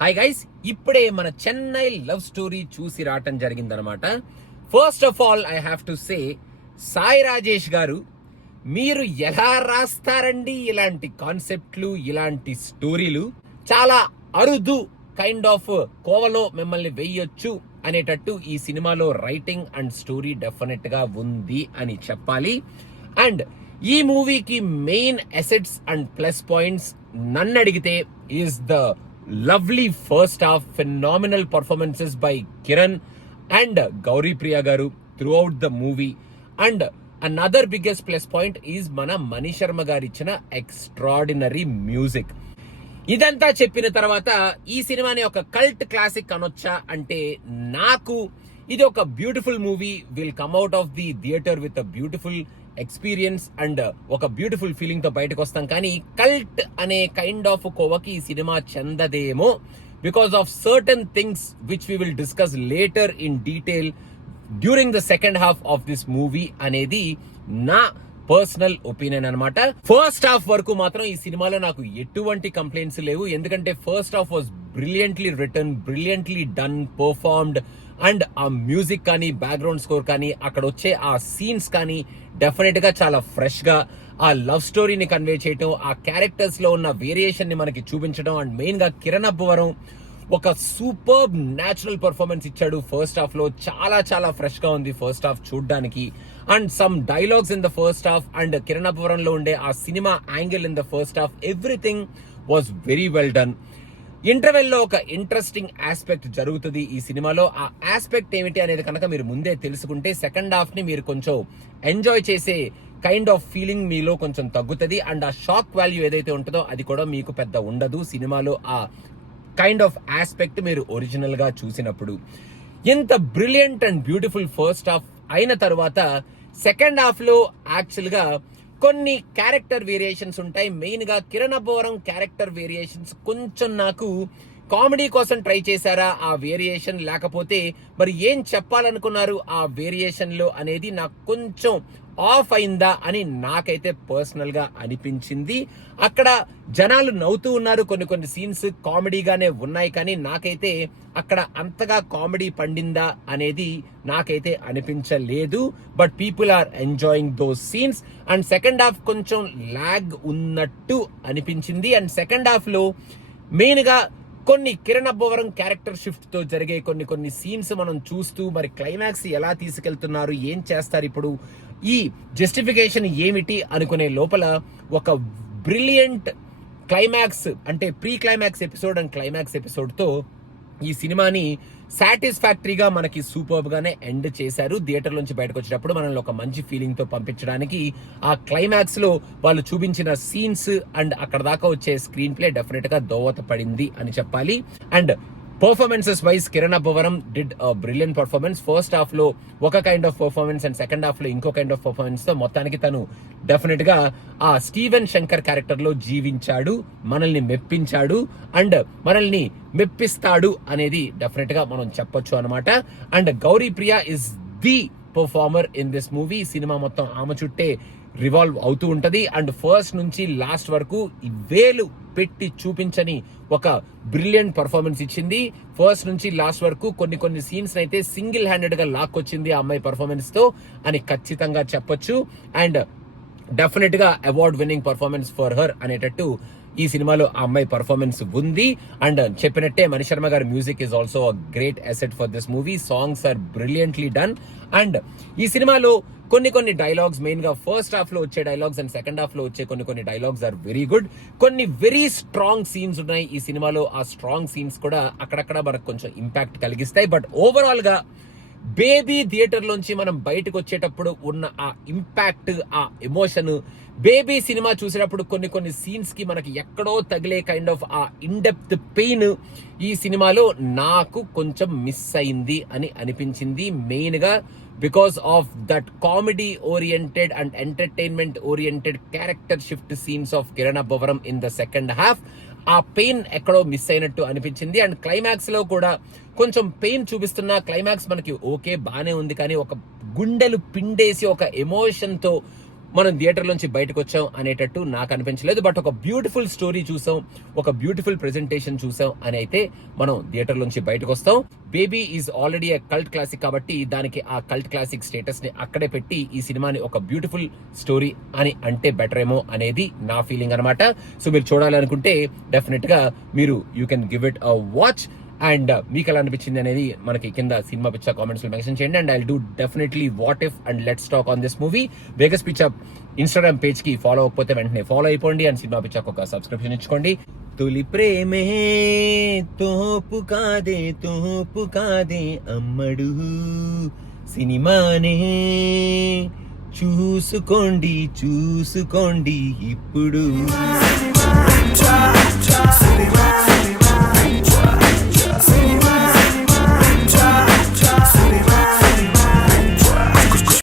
Hi guys, ఇప్పుడే మన Chennai love story చూసి రావటం జరిగిందనమాట. First of all I have to say, Sai Rajesh గారు, మీరు ఎలా రాస్తారండి ఇలాంటి కాన్సెప్ట్లు, ఇలాంటి స్టోరీలు? చాలా అరుదు కైండ్ ఆఫ్ కోవలో మిమ్మల్ని వెయ్యొచ్చు అనేటట్టు ఈ సినిమాలో రైటింగ్ అండ్ స్టోరీ డెఫినెట్ గా ఉంది అని చెప్పాలి. అండ్ ఈ మూవీకి main assets and plus points నన్ను అడిగితే is the lovely first half, phenomenal performances by Kiran and Gauri Priya garu throughout the movie. And another biggest plus point is mana Mani Sharma garu ichina extraordinary music. ఇదంతా చెప్పిన తర్వాత ఈ సినిమాని ఒక cult classic అనొచ్చా అంటే, నాకు ఇది ఒక beautiful movie, will come out of the theatre with a beautiful experience and ఒక బ్యూటిఫుల్ ఫీలింగ్ తో బయటకు వస్తాం. కానీ కల్ట్ అనే కైండ్ ఆఫ్ కోవకి ఈ సినిమా చెందదేమో, because of certain things which we will discuss later in detail during the second half of this movie అనేది నా పర్సనల్ ఒపీనియన్ అనమాట. ఫస్ట్ హాఫ్ వరకు మాత్రం ఈ సినిమాలో నాకు ఎటువంటి కంప్లైంట్స్ లేవు, ఎందుకంటే first half was brilliantly written, brilliantly done, performed. And ఆ మ్యూజిక్ కానీ, బ్యాక్గ్రౌండ్ స్కోర్ కానీ, అక్కడ వచ్చే ఆ సీన్స్ కానీ డెఫినెట్ గా చాలా ఫ్రెష్ గా ఆ లవ్ స్టోరీని కన్వే చేయటం, ఆ క్యారెక్టర్స్ లో ఉన్న వేరియేషన్ ని మనకి చూపించడం. అండ్ మెయిన్ గా కిరణ్ అబ్బవరం ఒక సూపర్బ్ న్యాచురల్ పర్ఫార్మెన్స్ ఇచ్చాడు ఫస్ట్ హాఫ్ లో. చాలా చాలా ఫ్రెష్ గా ఉంది ఫస్ట్ హాఫ్ చూడడానికి. And some dialogues in the first half and Kiran Abbavaram లో ఉండే ఆ cinema angle in the first half, everything was very well done. Interval లో ఒక ఇంట్రెస్టింగ్ ఆస్పెక్ట్ జరుగుతుంది ఈ సినిమాలో. ఆ ఆస్పెక్ట్ ఏమిటి అనేది కనుక మీరు ముందే తెలుసుకుంటే సెకండ్ హాఫ్ ని మీరు కొంచెం ఎంజాయ్ చేసే కైండ్ ఆఫ్ ఫీలింగ్ మీలో కొంచెం తగ్గుతుంది. అండ్ ఆ షాక్ వాల్యూ ఏదైతే ఉంటుందో అది కూడా మీకు పెద్ద ఉండదు సినిమాలో. ఆ కైండ్ ఆఫ్ ఆస్పెక్ట్ మీరు ఒరిజినల్ గా చూసినప్పుడు. ఇంత brilliant and beautiful first half అయిన తర్వాత సెకండ్ హాఫ్ లో యాక్చువల్ గా కొన్ని క్యారెక్టర్ వేరియేషన్స్ ఉంటాయి. మెయిన్ గా కిరణ్ అబ్బవరం క్యారెక్టర్ వేరియేషన్స్ కొంచెం నాకు కామెడీ కోసం ట్రై చేశారా ఆ వేరియేషన్, లేకపోతే మరి ఏం చెప్పాలనుకున్నారు ఆ వేరియేషన్ లో అనేది నాకు కొంచెం ఆఫ్ అయిందా అని నాకైతే పర్సనల్ గా అనిపించింది. అక్కడ జనాలు నవ్వుతూ ఉన్నారు, కొన్ని కొన్ని సీన్స్ కామెడీగానే ఉన్నాయి, కానీ నాకైతే అక్కడ అంతగా కామెడీ పండిందా అనేది నాకైతే అనిపించలేదు. But people are enjoying those scenes. And second half కొంచెం లాగ్ ఉన్నట్టు అనిపించింది. అండ్ సెకండ్ హాఫ్ లో మెయిన్ గా కొన్ని కిరణ్ అబ్బవరం క్యారెక్టర్ షిఫ్ట్ తో జరిగే కొన్ని సీన్స్ మనం చూస్తూ మరి క్లైమాక్స్ ఎలా తీసుకెళ్తున్నారు, ఏం చేస్తారు ఇప్పుడు, ఈ జస్టిఫికేషన్ ఏమిటి అనుకునే లోపల ఒక బ్రిలియంట్ క్లైమాక్స్, అంటే pre climax episode and climax episode తో ఈ సినిమాని సాటిస్ఫాక్టరీగా మనకి సూపర్బ్ గానే ఎండ్ చేశారు. థియేటర్ నుంచి బయటకు వచ్చేటప్పుడు మనల్ని ఒక మంచి ఫీలింగ్ తో పంపించడానికి ఆ క్లైమాక్స్ లో వాళ్ళు చూపించిన సీన్స్ అండ్ అక్కడ దాకా వచ్చే స్క్రీన్ ప్లే డెఫినెట్ గా దోహదపడింది అని చెప్పాలి. And performances wise Kiran Abbavaram did brilliant performance. First half లో ఒక kind of performance and second half లో ఇంకో కైండ్ ఆఫ్ పర్ఫార్మెన్స్ తో మొత్తానికి తను డెఫినెట్ గా ఆ స్టీవెన్ శంకర్ క్యారెక్టర్ లో జీవించాడు, మనల్ని మెప్పించాడు అండ్ మనల్ని మెప్పిస్తాడు అనేది డెఫినెట్ గా మనం చెప్పొచ్చు అనమాట. And Gauri Priya is the performer in this movie. Cinema మొత్తం ఆమె చుట్టే రివాల్వ్ అవుతూ ఉంటది. అండ్ ఫస్ట్ నుంచి లాస్ట్ వరకు వేలు పెట్టి చూపించని ఒక బ్రిలియంట్ పర్ఫార్మెన్స్ ఇచ్చింది. ఫస్ట్ నుంచి లాస్ట్ వరకు కొన్ని సీన్స్ అయితే సింగిల్ హ్యాండెడ్ గా లాక్కొచ్చింది ఆ అమ్మాయి పర్ఫార్మెన్స్ తో అని ఖచ్చితంగా చెప్పొచ్చు. అండ్ డెఫినెట్ గా award winning performance for her అనేటట్టు ఈ సినిమాలో ఆ అమ్మాయి పర్ఫార్మెన్స్ ఉంది. అండ్ చెప్పినట్టే మణి శర్మ గారి music is also a great asset for this movie. Songs are brilliantly done. And ఈ సినిమాలో కొన్ని డైలాగ్స్, మెయిన్ గా ఫస్ట్ హాఫ్ లో వచ్చే డైలాగ్స్ అండ్ సెకండ్ హాఫ్ లో వచ్చే కొన్ని డైలాగ్స్ ఆర్ వెరీ గుడ్. కొన్ని వెరీ స్ట్రాంగ్ సీన్స్ ఉన్నాయి ఈ సినిమాలో. ఆ స్ట్రాంగ్ సీన్స్ కూడా అక్కడక్కడ మనకు కొంచెం ఇంపాక్ట్ కలిగిస్తాయి. బట్ ఓవరాల్ గా బేబీ థియేటర్ లోంచి మనం బయటకు వచ్చేటప్పుడు ఉన్న ఆ ఇంపాక్ట్, ఆ ఎమోషన్, బేబీ సినిమా చూసేటప్పుడు కొన్ని సీన్స్ కి మనకి ఎక్కడో తగిలే కైండ్ ఆఫ్ ఆ ఇన్ డెప్త్ పెయిన్ ఈ సినిమాలో నాకు కొంచెం మిస్ అయింది అని అనిపించింది. మెయిన్ గా because of that comedy oriented and entertainment oriented character shift scenes of Kiran Abbavaram in the second half. ఆ పెయిన్ ఎక్కడో మిస్ అయినట్టు అనిపించింది. అండ్ క్లైమాక్స్ లో కూడా కొంచెం పెయిన్ చూపిస్తున్న క్లైమాక్స్ మనకి ఓకే బానే ఉంది, కానీ ఒక గుండెలు పిండేసి ఒక ఎమోషన్ తో మనం థియేటర్ నుంచి బయటకు వచ్చాం అనేటట్టు నాకు అనిపించలేదు. బట్ ఒక బ్యూటిఫుల్ స్టోరీ చూసాం, ఒక బ్యూటిఫుల్ ప్రెజెంటేషన్ చూసాం అని అయితే మనం థియేటర్ నుంచి బయటకు వస్తాం. Baby is already A cult classic కాబట్టి దానికి ఆ కల్ట్ క్లాసిక్ స్టేటస్ ని అక్కడే పెట్టి ఈ సినిమాని ఒక బ్యూటిఫుల్ స్టోరీ అని అంటే బెటర్ ఏమో అనేది నా ఫీలింగ్ అనమాట. సో మీరు చూడాలనుకుంటే డెఫినెట్ గా మీరు you can give it a watch. And మీకు ఎలా అనిపించింది అనేది మనకి కింద సినిమా పిచ్చా కామెంట్స్ లో మెన్షన్ చేయండి. And I do definitely what if and let's talk on this movie. Vegas పిచ్చా ఇన్స్టాగ్రామ్ పేజ్ కి ఫాలో అవ్వకపోతే వెంటనే ఫాలో అయిపోండి. అండ్ సినిమా పిచ్చాకు ఒక సబ్స్క్రిప్షన్ ఇచ్చుకోండి. తొలి ప్రేమే తోపు కాదే అమ్మడు, సినిమానే చూసుకోండి ఇప్పుడు.